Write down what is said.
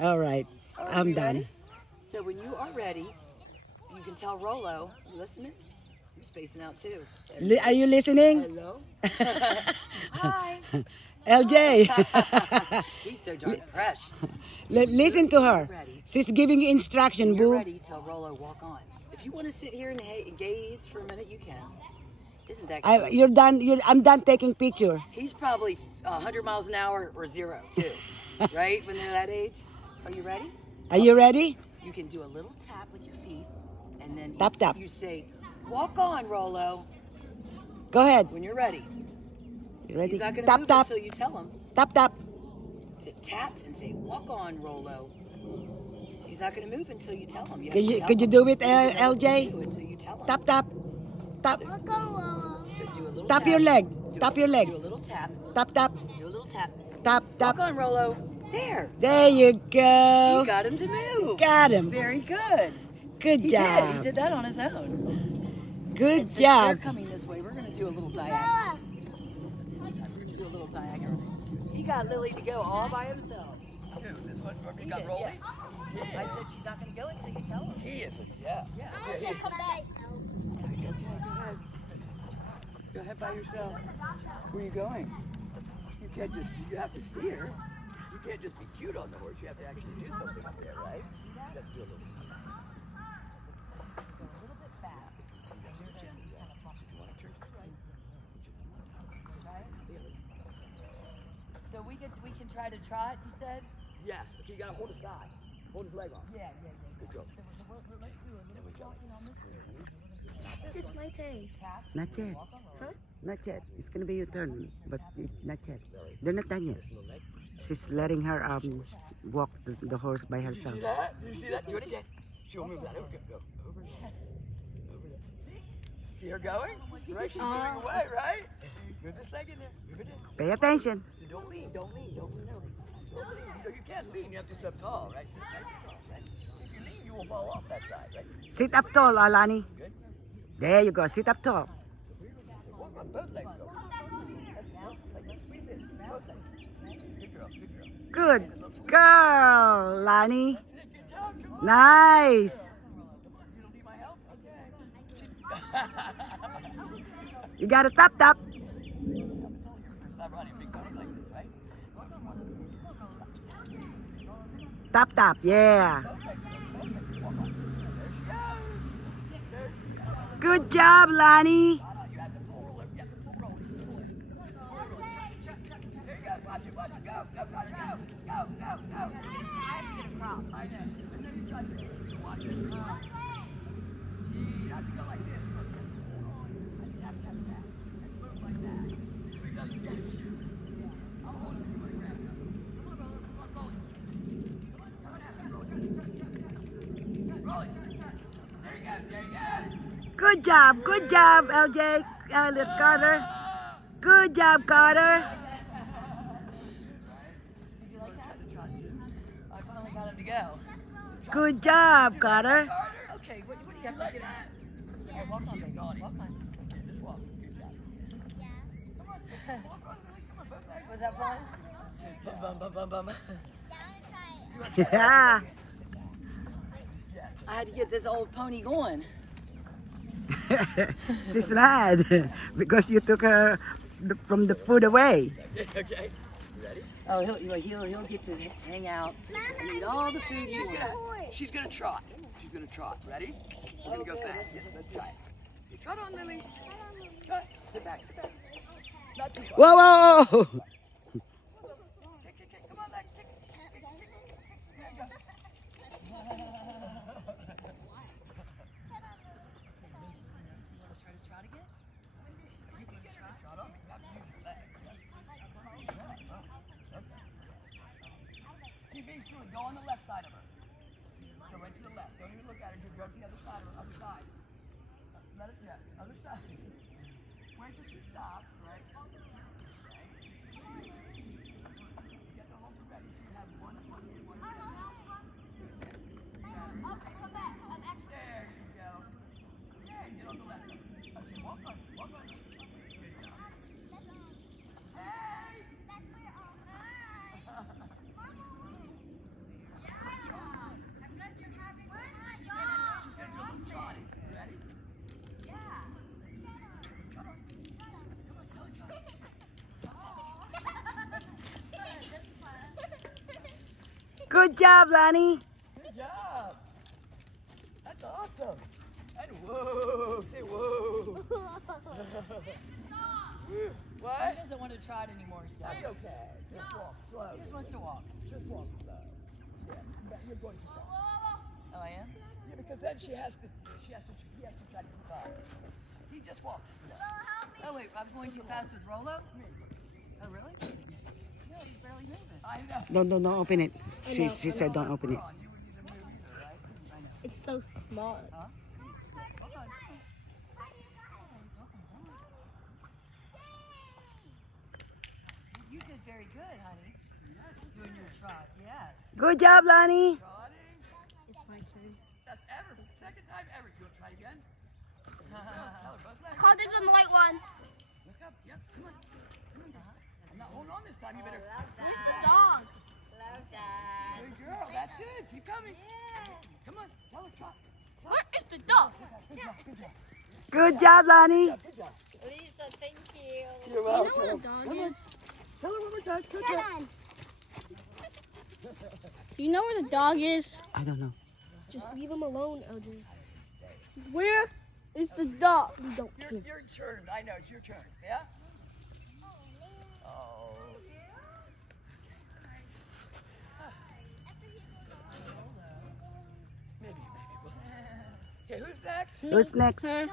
All right. Are I'm we done. ready? So when you are ready, you can tell Rolo. You listening? You're spacing out too. Are you listening? Hello. Hi. LJ. He's so darn fresh. Listen to her. Ready. She's giving you instruction, When you're boo. ready, tell Rolo walk on. If you want to sit here and gaze for a minute, you can. Isn't that cute? You're done. I'm done taking picture. He's probably 100 miles an hour or zero too, right? When they're that age. Are you ready? Are you ready? You can do a little tap with your feet, and then Tap, tap. you say, "Walk on, Rolo." Go ahead. When you're ready. You ready? He's not going to Tap, move tap. until you tell him. Tap, tap. Tap and say, "Walk on, Rolo." He's not going to move until you tell him. Could you do it, He doesn't know what to LJ? do until you tell him. Tap, tap. Tap. So do a little Tap tap. your leg. Do Tap your leg. Do a little tap. Tap, tap. Do a little tap. Tap, tap. Walk on, Rolo. There. There you So go. you got him to move. Got him. Very good. Good He job. did that on his own. Good And since they're job. coming this way, we're going to do a little diagonal. We're going to do a little diagonal. He got Lily to go all by himself. Dude, this one He got did, rolling? yeah. I said she's not going to go until you tell her. He isn't, yeah. Yeah. Come back. Go ahead by yourself. Where are you going? You can't just, you have to steer. You can't just be cute on the horse. You have to actually do something up there, right? Let's do a little steer. Go a little bit back. So we can try to trot, you said? Yes, but you gotta hold his thigh. Hold his leg on. Yeah. Good job. This is my turn. Not yet. Huh? Not yet. It's gonna be your turn, but not yet. They're not done yet. She's letting her walk the horse by You herself. see that? You see that? Do it again. She'll move that. Over. Go. Over. Over there. See her going? Right? She's moving away, right? Move this leg in there. Move it in. Pay attention. Don't lean. Don't lean. Don't lean over. Don't lean. You can't lean. You have to sit up tall, right? Just nice and tall, right? If you lean, you will fall off that side, right? Sit up tall, Alani. Good. There you go. Sit up tall. Walk on both legs. Go. Both legs. Good girl. Good girl. Good girl, Lani. Good job. Come on. Nice. You don't need my help? Okay. You got to tap tap. Stop running big time like this, right? Tap tap. Yeah. Good job, Lani. You have to pull roller. You have to pull roller. There you go. Watch it. Watch it. Go. Go. Go. Go. Go. Go. Go. I know. I know you tried to. Watch it. You have to go like this. Hold on. You have to have that. And move like that. Here we go. Yes. I'll hold it. Come on, grab it. Come on, roller. Come on, roller. Come on, roller. Roll it. There you go. There you go. Good job. Good job, LJ. Carter. Good job, Carter. Did you like that? I finally got him to go. Good job, Carter. Okay, what do you have to get at? Yeah, walk on, baby. Walk on. Just walk. Good job. Was that fun? Bum, bum, bum, bum, bum. Yeah. I had to get this old pony going. She's mad because you took her from the food away. Okay. You ready? Oh, he'll get to hang out and eat all the food he wants. She's gonna trot. She's gonna trot. Ready? We're gonna go fast. Yeah, let's try it. You trot on, Lily. Trot. Sit back. Sit back. Not too far. Whoa, whoa, whoa. Kick. Come on, back. Kick. There you go. Try to trot again? You can get her to trot on. You have to use your leg. Keep being true. Go on the left side of her. Go right to the left. Don't even look at her. Just go to the other side of her. Other side. Let it, yeah. Other side. Wait till she stops, right? Get the whole ready so you have one here, one here. Okay, come back. I'm actually. There you go. Yeah, get on the left. Okay, walk on. Walk on. Good job. Hey! That's where Good job, Lonnie. Good job. That's awesome. And whoa. Say whoa. He What? doesn't want to try it anymore, so That'll be okay. Just walk slow. he just wants to walk. Just walk slow. Yeah, you're going to stop. Oh, I am? Yeah, because then he has to try to keep up. He just walks slow. Oh, wait, I'm going too fast with Rolo? Oh, really? No, he's barely moving. I know. Don't open it. She said don't open it. Come on, you wouldn't even move either, right? I know. It's so small. You did very good, honey. Doing your trot, yes. Good job, Lonnie. Trotting. It's my turn. That's ever. Second time ever. You want to try again? Tell her both legs. Call dibs on the white one. Look up. Yep. Come on. Come on. I'm not holding on this time. You better. Where's the dog? Good girl. That's it. Keep coming. Come on. Tell her. Trot. Where is the dog? Good job. Good job. Good job, Lonnie. Good job. Lisa, thank you. You're You know welcome. where the dog Come on. is? Tell her one more time. Good job. You know where the dog is? I don't know. Just leave him alone, Eldridge. Where is the dog? You don't care. Your turn. I know. It's your turn. Yeah? Oh. Maybe we'll see. Okay, who's next? Who's next? Her.